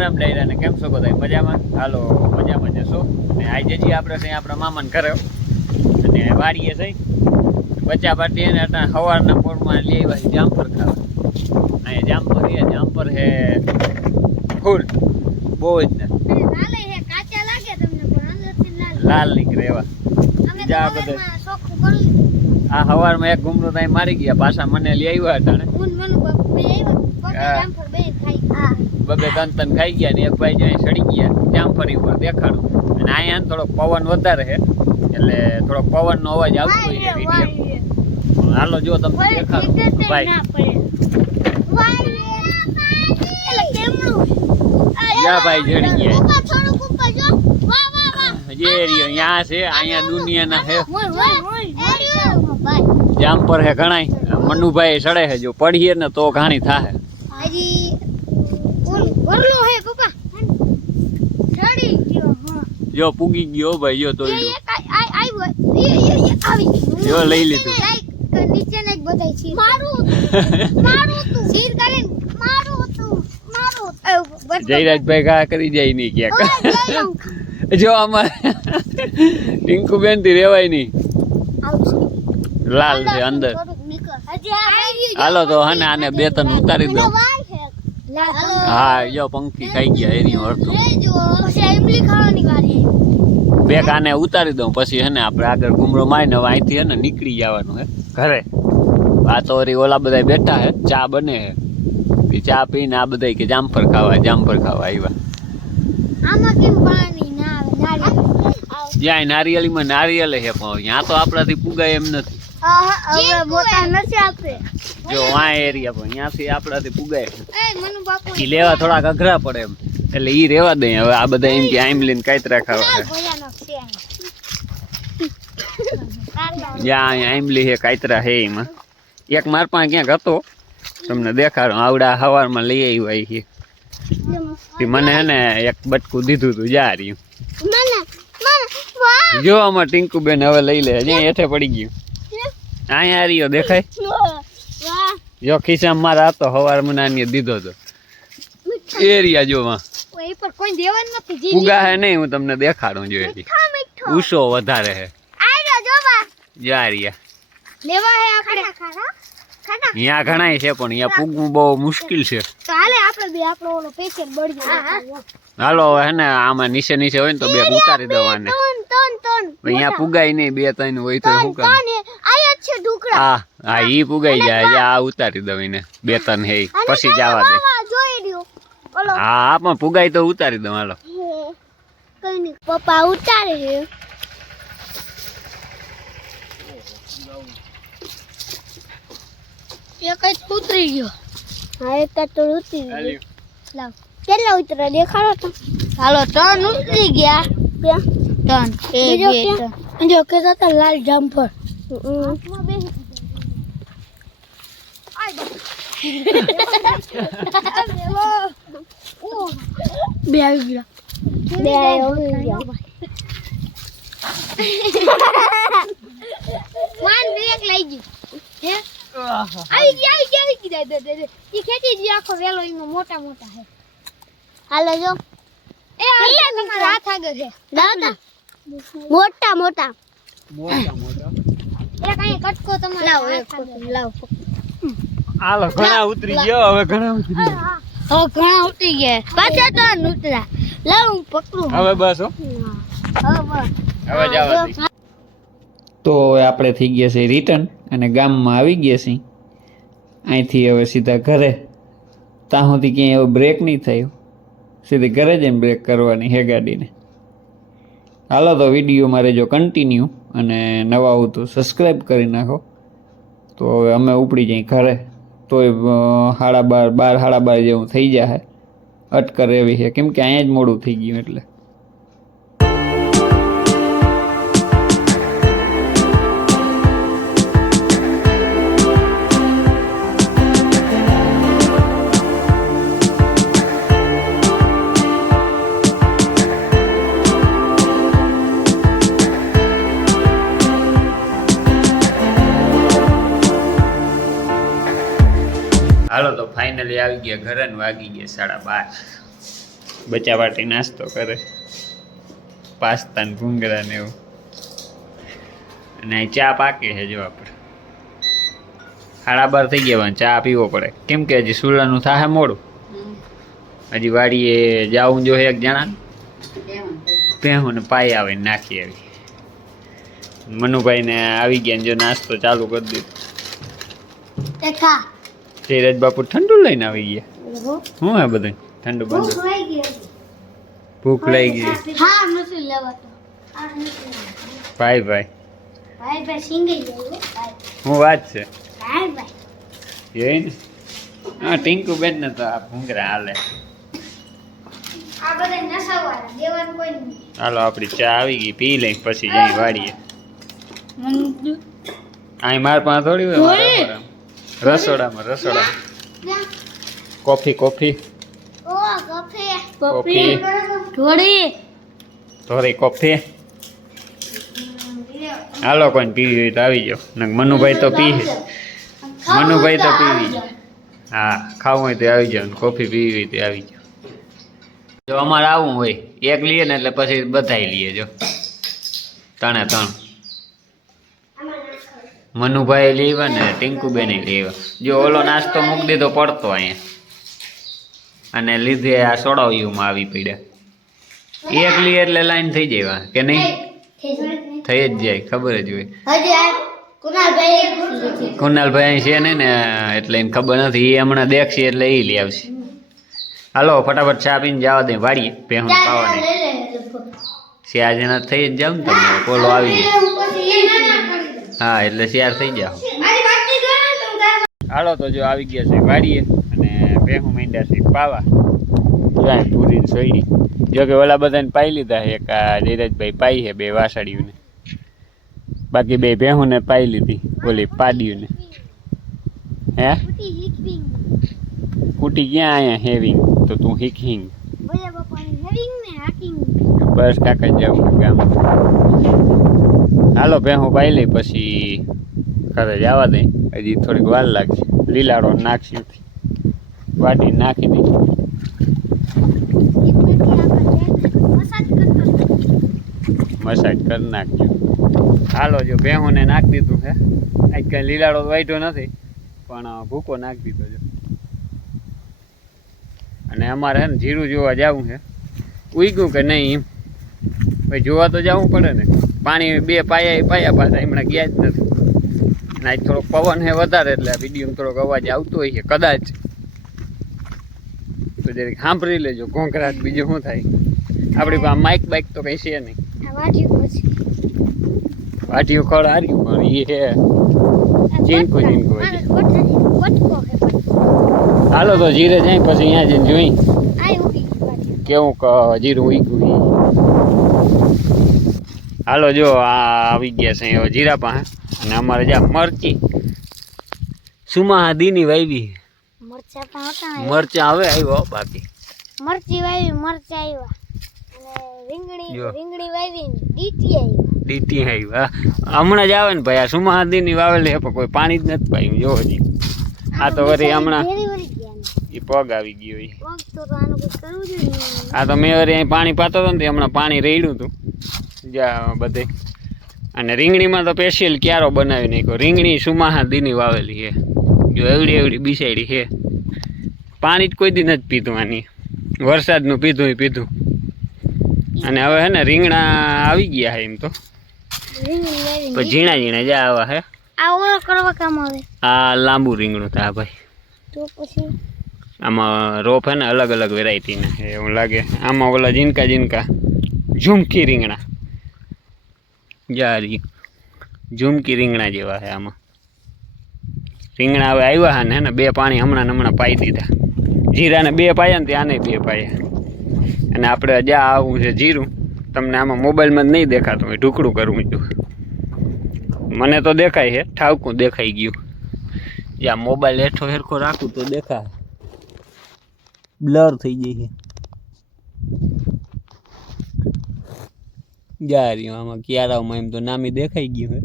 રામ ડાયરા ને કેમ છો બધા? મજામાં? હાલો મજામાં જશો અને આજે જે આપણે ત્યાં આપણા મામાને ઘરે. અને વાડીએ જઈ. બચ્ચા પાટી એને અત્યારે સવારના પોરમાં લઈ આવ્યા જામફળ ખાવા. અહીંયા જામફળ છે જામફળ હે ફૂલ. બહુ જ ને. લાલે નીકળે એવા. અમે જા તો બધે. આ સવારમાં એક ગુમરો ત્યાં મારી ગયા પાછા મને લઈ આવ્યા હતા બબે તન ખાઈ ગયા ને એક ભાઈ જાય સડી ગયા. જામફળી ઉપર દેખાડું. અને અહીંયા થોડોક પવન વધારે છે. એટલે થોડોક પવનનો અવાજ આવતો હોય વીડિયો હાલો જો તમને. દેખાડું. ભાઈ ભાઈ જડી ગયા. જો. અહીંયા છે અહીંયા દુનિયાના છે. જામ પર હે ઘણાય. મનુભાઈ સડે છે જો પડીએ ને તો ઘણી થાય હજી ઓલું ભરલો હે પપ્પા ચડી ગયો હા જો પૂગી ગયો ભાઈ જો તો એ એક આ- આ- આવ્યો એ એ એ આવી. ગયું જો લઈ લીધું. લાઈક નીચેના જ છે. મારું મારું તું સીર કરીને મારું તું મારું જયરાજભાઈ કા કરી જાય નહીં ક્યાંક. જો આમાં ટિંકુબેનથી રેવાય નહીં. લાલ છે અંદર. હાલો તો હને આને બે ત્રણ ઉતારી દો હા જો પંખી ખાઈ ગયા એની અડધું બે કાને ઉતારી દઉં પછી હે ને આપણે આગળ ઘૂમરો મારીને હવે અહીંથી હે ને નીકળી જવાનું હે ઘરે. આ તો ઓલા બધા બેઠા હે ચા બને હે. ચા પીને આ બધા કે જામફળ ખાવા જામફળ ખાવા આવ્યા જ્યાં નારિયેળીમાં નારિયેળ હે પણ ત્યાં તો આપણાથી પુગાય એમ નથી. જો આ એરિયા પણ ત્યાંથી આપણાથી પુગાય. એ મનુ બાપુ ઈ લેવા થોડાક અઘરા પડે એમ. એટલે ઈ રેવા દે હવે આ બધા એમ કે આઈમ લઈને કાંતરા ખાવા છે. ભયાનક છે જ્યાં અહીંયા આઈમલી હે કાંતરા હે એમાં. એક માર પાસે ક્યાંક હતો. તમને દેખાડો આવડા હવારમાં લઈ આવ્યા ઈ છે તે મને હે ને એક બટકું દીધું તું જા રહ્યું. મને મને વાહ. જો આમાં ટિંકુબેન હવે લઈ લે હજી હેઠે પડી ગયું. અહીંયા રહ્યો દેખાય? જો ખિસ્સામાં મારા હતો હવાર મને આની દીધો તો. એરિયા જો માં એ પર કોઈ દેવન નથી જી ઉગા હે નહીં હું તમને દેખાડું જો એટલી ઉસો વધારે હે. જા રહ્યા. લેવા હે આપણે અહીંયા ઘણાય છે પણ અહીંયા પૂગવું બહુ મુશ્કેલ છે. તો હાલે આપણે બે આપણો ઓલો પેકેટ બળી હાલો હવે હે ને આમાં નીચે નીચે હોય ને તો બે ઉતારી દેવાને. તન તન તન. અહીંયા પુગાય નહીં બે ત્રણ હોય તો શું કામ? તન. આયા છે ઢુકડા હા હા ઈ પુગાઈ જાય આ ઉતારી દઉં બે ત્રણ હે ઈ. પછી જવા દે. વાહ, જોઈ રહ્યો. ઓલો હા હા પણ પુગાઈ તો ઉતારી દઉં હાલો. પપ્પા ઉતારે એક જ ઉતરી ગયો. હા એક જ તો ઉતરી ગયો. લાવ. કેટલા ઉતરા દેખાડો તો. હાલો ત્રણ ઉતરી ગયા. ત્રણ. એક બે ત્રણ. જો કેતા હતા લાલ જમ્પર બે આવી ગયા. બે આવી ગયા. માન બ્રેક લઈ ગયું. હે? આવી ગયા આવી ગયા આવી ગયા દે દે ઈ ખેતી જી આખો વેલો એમાં મોટા મોટા હે હાલો જો એ આ તમારા હાથ આગળ છે દાદા મોટા મોટા એક અહીં કટકો તમારે લાવ એક લાવ હાલો ઘણા ઉતરી ગયો હવે ઘણા ઉતરી ગયા. હવે ઘણા ઉતરી ગયા પાછા તો ઉતરા લાવ પકડું હવે બસ હો. હવે બસ. હવે જવા તો હવે આપણે થઈ ગયા છે રિટર્ન અને ગામમાં આવી ગયા છીએ. અહીંથી હવે સીધા ઘરે. ત્યાં સુધી ક્યાંય એવો બ્રેક નહીં થયો. સીધી ઘરે જઈને બ્રેક કરવાની હે ગાડીને. હાલો તો વીડિયો મારે જો કન્ટિન્યુ અને નવા હું તો સબસ્ક્રાઈબ કરી નાખો. તો હવે અમે ઉપડી જઈએ ઘરે. તોય હાડા બાર બાર હાડા બાર જેવું થઈ જાય. અટકર એવી છે. કેમ કે અહીંયા જ મોડું થઈ ગયું એટલે. ફાઇનલી આવી ગયા ઘરે ને વાગી ગયા સાડા બાર. બચા વાટી નાસ્તો કરે. પાસ્તા ને ભૂંગળા ને એવું. અને ચા પાકે છે, જો આપણે. સાડા બાર થઈ ગયા ચા પીવો પડે. કેમ કે હજી સુલાનું થાય મોડું. હજી વાડીએ જાવું જો એક જણા. પહેવું ને પાઈ આવે નાખી આવી. મનુભાઈને આવી ગયા ને જો નાસ્તો ચાલુ કરી દીધો. ધીરજ બાપુ ઠંડુ લઈને આવી ગયા. શું હે બધું? ઠંડુ બંધ. ભૂખ લઈ ગઈ. આ. ભાઈ ભાઈ. હું વાત છે. ને? હા ટિંકુ બેન ને તો આ ભૂંગરા હાલે. આ હાલો આપણી ચા આવી ગઈ. પી લઈ પછી જઈ વાડીએ. અહીં માર પાસે થોડી હોય. રસોડામાં રસોડામાં. Coffee coffee. કોફી. થોડી થોડી કોફી. હાલો કોઈને પીવી હોય તો આવી જાઓ. ને મનુભાઈ તો પી મનુભાઈ તો પીવી જ. હા ખાવું હોય તો આવી જાવ ને કોફી પીવી હોય તો આવી જાઓ. જો અમારે આવવું હોય એક લઈએ ને એટલે પછી બધાય લઈએ જો. ત્રણે ત્રણ મનુભાઈ લેવા ને ટિંકુબેન લેવા. જો ઓલો નાસ્તો મૂકી દીધો પડતો અહીંયા. અને લીધે આ સોડાવ્યુંમાં આવી પડ્યા. એક લઈએ એટલે લાઈન થઈ જાય કે નહીં? થઈ જ જાય ખબર જ હોય. કુનાલભાઈ છે. ને ને એટલે એને ખબર નથી એ હમણાં દેખશે એટલે એ લઈ આવશે. હાલો ફટાફટ ચા પીને જવા દે વાડીએ પહેણ પાવાની. શિયાળ જેના થઈ જ જાવ ને તમે પોલો આવી જાય. હા એટલે શિયાર થઈ ગયા હાલો તો જો આવી ગયા છે વાડીએ અને ભેહું માંડ્યા છે પાવા. જાય પૂરી સોયડી જો કે ઓલા બધાને પાઈ લીધા છે એક આ ધીરજભાઈ પાઈ છે બે વાસળીઓને. બાકી બે ભેહુંને પાઈ લીધી ઓલી પાડીઓને. હે? કુટી ક્યાં અહીંયા હેવિંગ? તો તું હિક હિંગ બોલે બાપાની હેવિંગ ને હાકિંગ. બસ કાકા જાઉં ગામ હાલો ભેહું પાઈ લઈ પછી ઘરે જવા દે હજી થોડીક વાર લાગશે. લીલાડો નાખશું વાટી નાખી દઈ. મસાજ કરી નાખજો. હાલો, જો ભેહુંને નાખી દીધું હે. આજ કાંઈ લીલાડો વાઈટો નથી, પણ ભૂકો નાખી દીધો જો. અને અમારે ને જીરું જોવા જવું છે ઉગ્યું કે નહીં એમ? ભાઈ, જોવા તો જવું પડે ને. પાણી બે પાયા પાયા પાછા હમણાં ગયા જ નથી. અને આજ થોડોક પવન હે વધારે એટલે વિડીયોમાં થોડોક અવાજ આવતો હોય છે કદાચ. તો જરીક સાંભળી લેજો ઘોંઘરાટ બીજું શું થાય. આપણી પાસે માઇક બાઇક તો કંઈ છે નહીં. વાટિયું ખડ હાર્યું પણ એ ચીનકો ચીનકુ હાલો તો જીરે જાય પછી અહીંયા જઈને જોઈ. કેવું જીરું ઉગ્યું. હાલો જો આ આવી ગયા છે હવે જીરા પાસે અને અમારે જ્યાં મરચી સુમા દીની વાવી મરચા ને. હવે આવ્યો બાકી. મરચી વાવી મરચા આવ્યા. ને ડીટી હમણાં જ આવે ને ભાઈ આ સુમા દીની વાવેલી પણ કોઈ પાણી જ નથી પાયું જો હજી. આ તો વળી હમણાં ને. એ પગ આવી ગયો ને. આ તો મેં અહીં પાણી પાતો હતો ને હમણાં પાણી રેડ્યું હતું. બધે. અને રીંગણીમાં તો સ્પેશિયલ ક્યારો બનાવી નાખ્યો રીંગણી સુમાહા દીની વાવેલી છે. જો એવડી એવડી બિસાડી છે. પાણી જ કોઈ દી નથી પીધું આની. વરસાદનું પીધું પીધું. અને હવે હે ને રીંગણા આવી ગયા છે એમ તો. ઝીણા ઝીણા જ આવા હે. આ ઓલો કરવા કામ આવે. લાંબુ રીંગણું થા ભાઈ. આમાં રોપ હે ને અલગ અલગ વેરાયટીના એવું લાગે. આમાં ઓલા ઝીનકા ઝીનકા ઝુમકી રીંગણા. જારી. ઝુમકી રીંગણા જેવા છે આમાં. રીંગણા હવે આવ્યા હા ને, હે ને, બે પાણી હમણાં હમણાં પાઈ દીધા. જીરાને બે પાયા ને ત્યાં આને બે પાયા. અને આપણે જ્યાં આવું છે જીરું. તમને આમાં મોબાઈલમાં જ નહીં દેખાતું હોય, ઢુકડું કરવું છું મને તો દેખાય છે, ઠાવકું દેખાઈ ગયું. જ્યાં મોબાઈલ હેઠો હેરખો રાખું તો દેખાય. બ્લર થઈ જાય છે. જા આમાં ક્યારાઓમાં એમ તો નામી દેખાઈ ગયું હે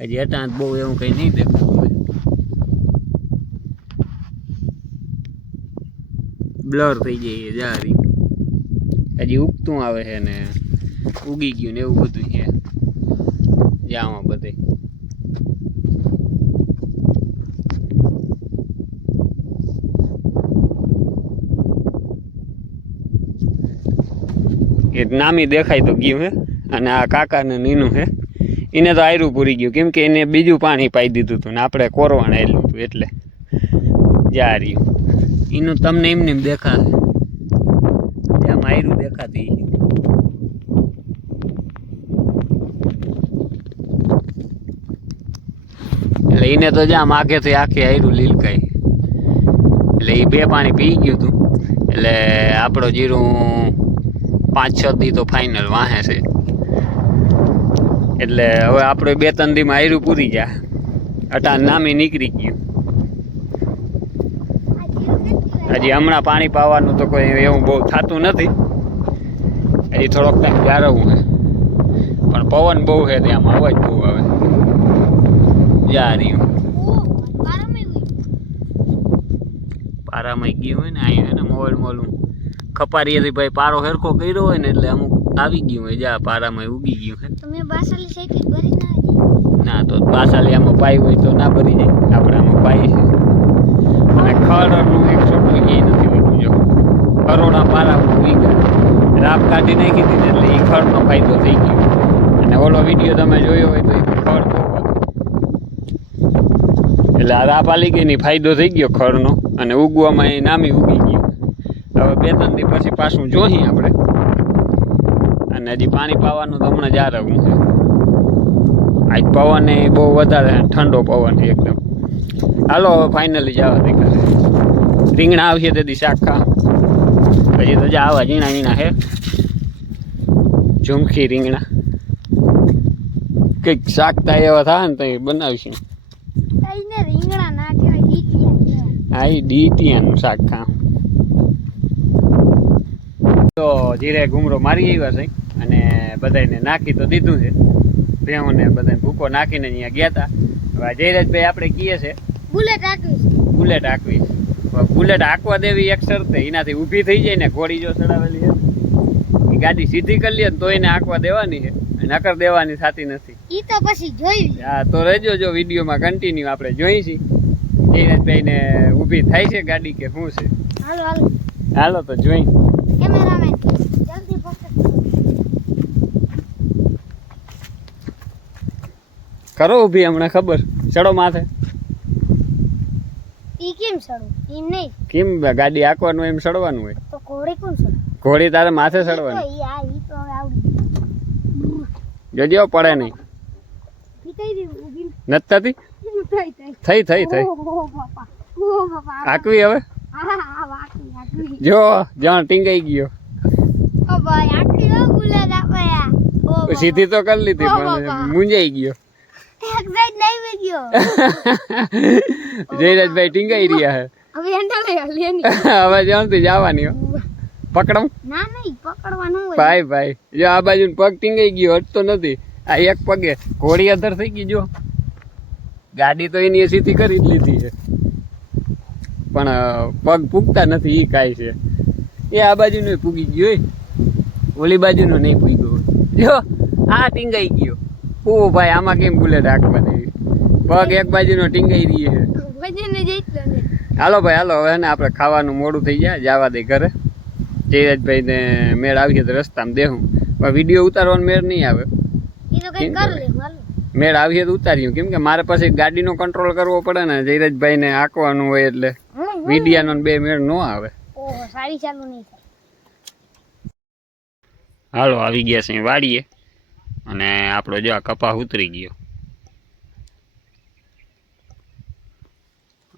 હજી અટાંત બહુ એવું કંઈ નહીં દેખાતું હોય. બ્લર થઈ જાય જા રહ્યું હજી ઉગતું આવે છે ને, ઉગી ગયું ને એવું બધું છે. જામાં બધે. એ નામી દેખાય તો ગયું હે, અને આ કાકાને નીનું હે. એને તો આયરું પૂરી ગયું, કેમ કે એને બીજું પાણી પાઈ દીધું હતું ને આપણે કોરવાણ આવેલું હતું એટલે. જા રહ્યું. એનું તમને એમને એમ દેખાશે. ત્યાં આયરું દેખાતી એટલે એને તો જ્યાં માગેથી આખી આયરું લીલકાઈ એટલે એ બે પાણી પી ગયું હતું. એટલે આપણો જીરું પાંચ છ દી તો ફાઇનલ વાહે છે. એટલે હવે આપણે બે ત્રણ દીમાં આયરું પૂરી જા અટા નામી નીકળી ગયું. હજી હમણાં પાણી પાવાનું તો કોઈ એવું બહુ થતું નથી. હજી થોડોક ટાઈમ જાળવવું છે. પણ પવન બહુ છે ત્યાં અવાજ બહુ આવે. જા રહ્યું. પારામાં ગયું હોય ને અહીંયા ને મોલ મોલું ખપારીએથી ભાઈ પારો હેરખો કર્યો હોય ને એટલે અમુક આવી ગયું હોય જા પારામાં ઉગી ગયું હે. તમે બાસાલી સાઈડ ભરી ના ના તો બાસાલી આમાં પાઈ હોય તો ના ભરી જાય. આપણે આમાં પાઈ છે. અને ખરનું એક છોટું એ નથી ઉગ્યું જો. કરોડા પારા ઉગી ગયા. રાપ કાઢી નાખી દીધી ને એટલે એ ખરનો ફાયદો થઈ ગયો. અને ઓલો વીડિયો તમે જોયો હોય તો એ ખર એટલે આ રાપ આલી ગઈ ફાયદો થઈ ગયો ખરનો અને ઉગવામાં એ નામી ઉગી ગયું હવે બે ત્રણ દી પછી પાછું જોઈ આપણે. અને હજી પાણી પાવાનું તો હમણાં જ આરવવું છે. આજ પવન એ બહુ વધારે ઠંડો પવન છે એકદમ. હાલો હવે ફાઇનલી જવા દે ઘરે. રીંગણા આવશે તેથી શાક ખા હજી તો જા આવા ઝીણા ઝીણા હે ઝુમખી રીંગણા. કંઈક શાક થાય એવા થાય ને તો એ બનાવીશું. હા એ ડીટીયાનું શાક ખા તો ધીરે ઘૂમરો મારી આવ્યા છે. અને બધાને નાખી તો દીધું છે. ભેહોને બધાને ભૂકો નાખીને અહીંયા ગયા હતા હવે જયરાજભાઈ આપણે કહીએ છે બુલેટ હાંકવી બુલેટ હાંકવી બુલેટ હાંકવા દેવી એક શરતે એનાથી ઊભી થઈ જાય ને ઘોડી જો ચડાવેલી છે એ ગાડી સીધી કરી લે તો એને હાંકવા દેવાની છે. નકર દેવાની થતી નથી. ઈ તો પછી જોઈ હા તો રહેજો જો વિડીયોમાં કન્ટિન્યુ આપણે જોઈ છીએ જયરાજભાઈને ઊભી થાય છે ગાડી કે શું છે? હાલો હાલો. હાલો તો જોઈ. કરો ઊભી હમણાં ખબર. ચડો માથે. ઈ કેમ ચડો? એમ નહીં. કેમ ગાડી આકવાનું એમ ચડવાનું હોય? તો ઘોડી કોણ ચડે? ઘોડી તારે માથે ચડવાનું. ઈ આ ઈ તો આવડી. જડિયો પડે નહીં. થતી? થઈ થઈ. થઈ હાંકવી હવે? જો જણ ટીંગાઈ ગયો. સીધી તો કરી લીધી પણ. મૂંઝાઈ ગયો. જયરાજભાઈ ટીંગાઈ રહ્યા હવે હેન્ડલ લેની હવે જ્યાંથી જવાની હો. પકડું ના નહીં પકડવાનું ભાઈ ભાઈ જો આ બાજુ પગ ટીંગાઈ ગયો હટતો નથી. આ એક પગે ઘોડી અધર થઈ ગઈ જો. ગાડી તો એની સીધી કરી જ લીધી છે. પણ પગ પૂગતા નથી એ કાંઈ છે. એ આ બાજુનું પૂગી ગયો. ઓલી બાજુનું નહીં પૂગ્યો જો આ ટીંગાઈ ગયો. ઓ ભાઈ આમાં કેમ બુલેટ હાંકવા દેવી પગ એક બાજુનો ટીંગાઈ રહી છે. ને. હાલો ભાઈ હાલો હવે ને આપણે ખાવાનું મોડું થઈ જાય જવા દે ઘરે. જયરાજભાઈને મેળ આવીએ તો રસ્તામાં દેહું. પણ વીડિયો ઉતારવાનો મેળ નહીં આવે. મેળ આવીએ તો ઉતાર્યું કેમ કે મારે પછી ગાડીનો કંટ્રોલ કરવો પડે ને જયરાજભાઈને આંકવાનું હોય એટલે વિડીયાનો બે મેળ ન આવે. સારી ચાલુ નહીં હાલો આવી ગયા છે વાડીએ અને આપણો જો આ કપા ઉતરી ગયો.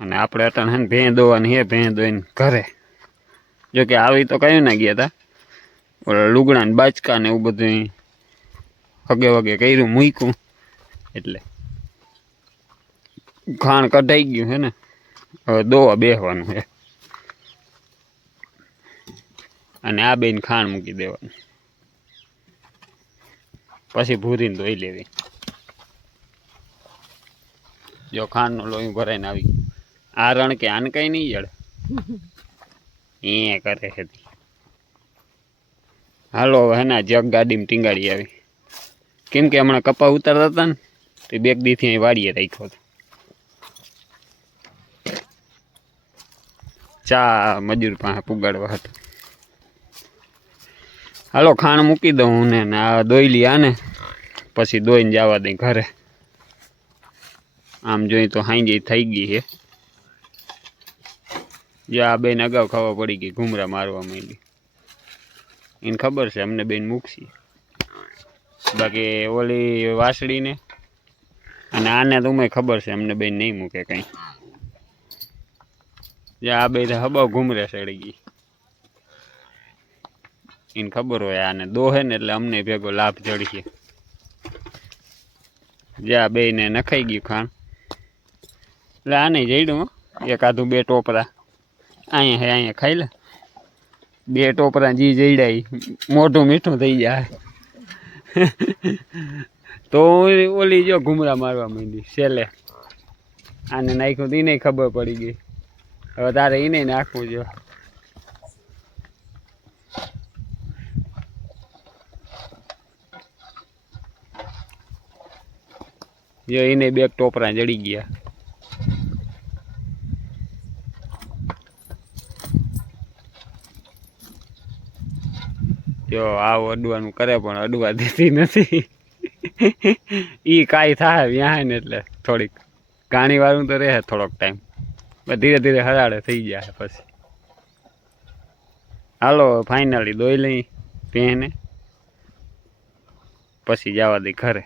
અને આપણે અત્યારે હે ભેં દોવાની, હે ભેં દોઈને ઘરે. જો કે આવી તો કયું ના ગયા હતા ઓલા લુગડા ને બાચકા ને એવું બધું હગે વગે કર્યું, મૂક્યું. એટલે ખાણ કઢાઈ ગયું હે ને. હવે દોવા બેસવાનું છે અને આ બેન ખાણ મૂકી દેવાનું. પછી ભૂરીને ધોઈ લેવી. જો ખાંડનું લોહી ભરાઈને આવી ગયું. આ રણ કે આને કઈ નહીં જડે. એ કરે છે. હાલો, હવે હેના જગ ગાડીમાં ટીંગાડી આવી. કેમ કે હમણાં કપા ઉતારતા હતા ને, તે બેગ દીથી અહીં વાડીએ રાખ્યો હતો. ચા મજૂર પાસે પુગાડવા હતો. હાલો, ખાણ મૂકી દઉં હું ને આ દોઈ લી આને. પછી દોઈને જવા દઈ ઘરે. આમ જોઈ તો હાંજી થઈ ગઈ છે જે આ બેન અગાઉ ખબર પડી ગઈ, ઘૂમરા મારવા માંડી. એને ખબર છે, અમને બેન મૂકશી. બાકી ઓલી વાસળીને, અને આને તો મેં ખબર છે, અમને બેન નહીં મૂકે કંઈ. જે આ બે હબાવ ઘૂમરે સડી ગઈ. એને ખબર હોય આને. દોહે ને એટલે અમને ભેગો લાભ જડીએ જે આ બેને નખાઈ ગયું ખાણ. એટલે આને જઈડું. એકાદું બે ટોપરા. અહીંયા હે અહીંયા ખાઈ લે. બે ટોપરા જી જઈડાય મોઢું મીઠું થઈ જાય. તો ઓલી- જો ઘૂમરા મારવા માંડી, છેલ્લે. આને નાખ્યું તો એને ખબર પડી ગઈ. હવે તારે એને નાખવું જો. જો એને બે ટોપરા જડી ગયા. જો આવું અડવાનું કરે પણ અડવા દેતી નથી. ઈ કાંઈ થાય વ્યાહ ને એટલે થોડીક ઘાણી વાળું તો રહે થોડોક ટાઈમ ધીરે ધીરે હરાડે થઈ જાય પછી. હાલો ફાઇનલી દોઈ લઈ પેને પછી જવા દે ઘરે.